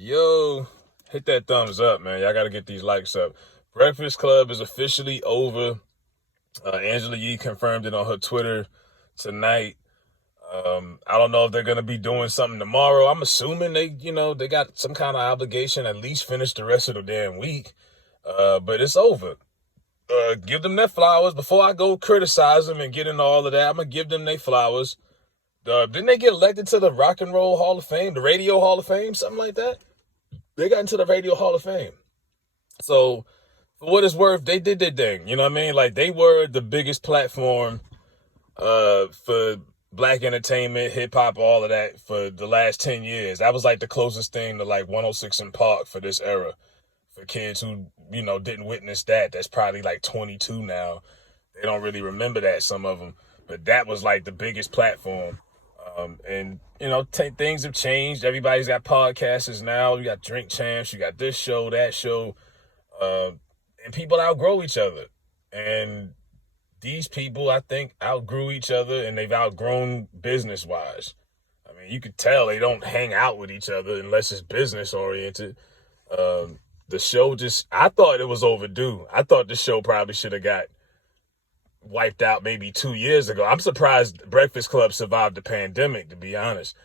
Yo, hit that thumbs up, man. Y'all got to get these likes up. Breakfast Club is officially over. Angela Yee confirmed it on her Twitter tonight. I don't know if they're going to be doing something tomorrow. I'm assuming they got some kind of obligation, at least finish the rest of the damn week. But it's over. Give them their flowers. Before I go criticize them and get into all of that, I'm going to give them their flowers. Didn't they get elected to the Rock and Roll Hall of Fame, the Radio Hall of Fame, something like that? They got into the Radio Hall of Fame. So, for what it's worth, they did their thing. You know what I mean? Like, they were the biggest platform for black entertainment, hip hop, all of that for the last 10 years. That was like the closest thing to like 106 in Park for this era. For kids who, didn't witness that, that's probably like 22 now. They don't really remember that, some of them. But that was like the biggest platform. Things have changed. Everybody's got podcasts now. You got Drink Champs. You got this show, that show. And people outgrow each other. And these people, I think, outgrew each other, and they've outgrown business-wise. I mean, you could tell they don't hang out with each other unless it's business-oriented. The show I thought it was overdue. I thought the show probably should have got wiped out maybe 2 years ago. I'm surprised Breakfast Club survived the pandemic, to be honest.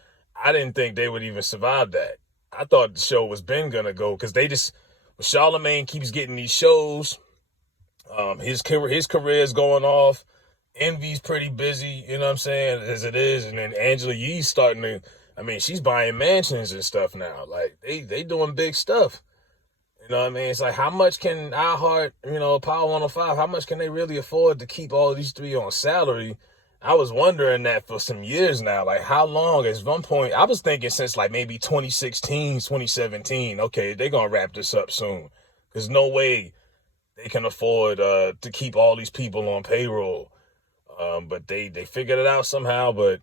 I didn't think they would even survive that. I thought the show was been gonna go because Charlemagne keeps getting these shows. His career's going off. Envy's pretty busy, you know what I'm saying, as it is. And then Angela Yee's she's buying mansions and stuff now. Like, they doing big stuff. You know what I mean? It's like, how much can iHeart, Power 105, how much can they really afford to keep all these three on salary? I was wondering that for some years now. Like, how long? At one point, I was thinking since like maybe 2016, 2017, okay, they're going to wrap this up soon. There's no way they can afford to keep all these people on payroll. But they figured it out somehow, but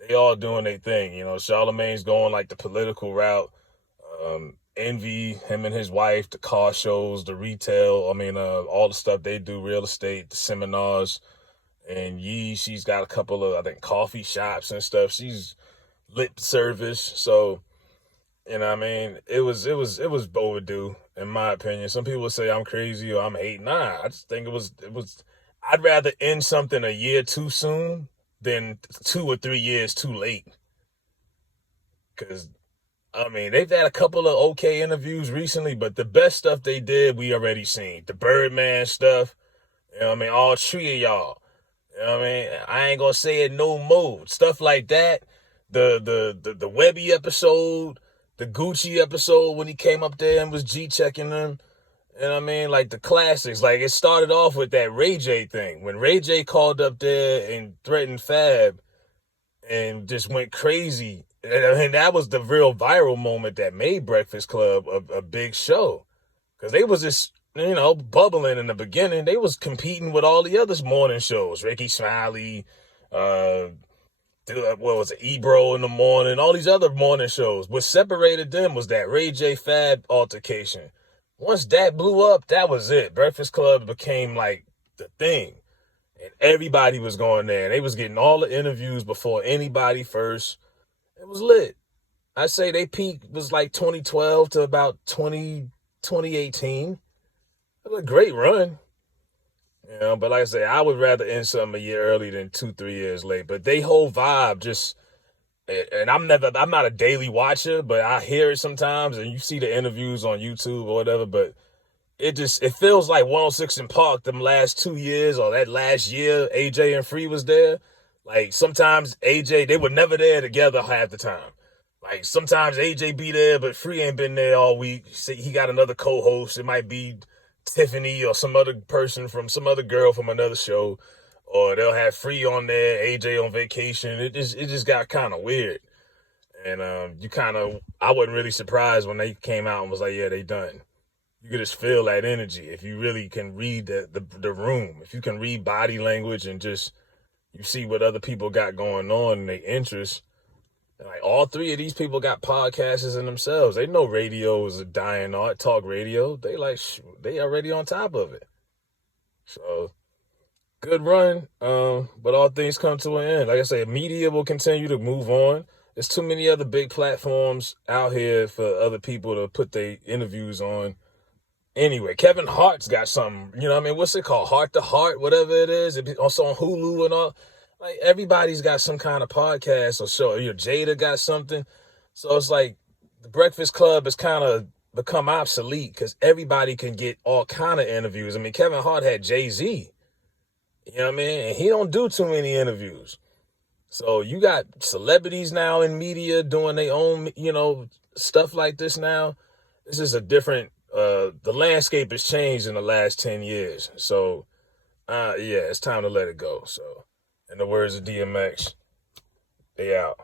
they all doing their thing. Charlemagne's going like the political route. Envy, him and his wife, the car shows, the retail, all the stuff they do, real estate, the seminars. And Yee, she's got a couple of, I think, coffee shops and stuff. She's lit service. So, it was overdue, in my opinion. Some people would say I'm crazy or I'm hating. Nah, I just think it was, I'd rather end something a year too soon than 2 or 3 years too late. Because, they've had a couple of okay interviews recently, but the best stuff they did, we already seen. The Birdman stuff, all three of y'all. I ain't gonna say it no more. Stuff like that. The Webby episode, the Gucci episode when he came up there and was G-checking them. Like the classics. Like, it started off with that Ray J thing. When Ray J called up there and threatened Fab and just went crazy. And that was the real viral moment that made Breakfast Club a big show. Because they was just, bubbling in the beginning. They was competing with all the other morning shows. Ricky Smiley, what was it, Ebro in the morning, all these other morning shows. What separated them was that Ray J Fab altercation. Once that blew up, that was it. Breakfast Club became like the thing. And everybody was going there. They was getting all the interviews before anybody first. It was lit. I say they peak was like 2012 to about 2018. It was a great run. But like I say, I would rather end something a year early than 2-3 years late. But they whole vibe just, and I'm not a daily watcher, but I hear it sometimes, and you see the interviews on YouTube or whatever, but it feels like 106 in Park them last 2 years, or that last year AJ and Free was there. Like, sometimes AJ, they were never there together half the time. Like, sometimes AJ be there, but Free ain't been there all week. See, he got another co-host. It might be Tiffany or some other person from some other girl from another show. Or they'll have Free on there, AJ on vacation. It just got kind of weird. And I wasn't really surprised when they came out and was like, yeah, they done. You could just feel that energy. If you really can read the room, if you can read body language and just, you see what other people got going on and their interests. Like, all three of these people got podcasts in themselves. They know radio is a dying art, talk radio. They already on top of it. So, good run. But all things come to an end. Like I say, media will continue to move on. There's too many other big platforms out here for other people to put their interviews on. Anyway, Kevin Hart's got something, you know what I mean? What's it called? Heart to Heart, whatever it is. It's also on Hulu and all. Like, everybody's got some kind of podcast or show. Your Jada got something. So it's like the Breakfast Club has kind of become obsolete because everybody can get all kind of interviews. I mean, Kevin Hart had Jay-Z, you know what I mean? And he don't do too many interviews. So you got celebrities now in media doing their own, stuff like this now. This is a different, the landscape has changed in the last 10 years. So, yeah, it's time to let it go. So, in the words of DMX, they out.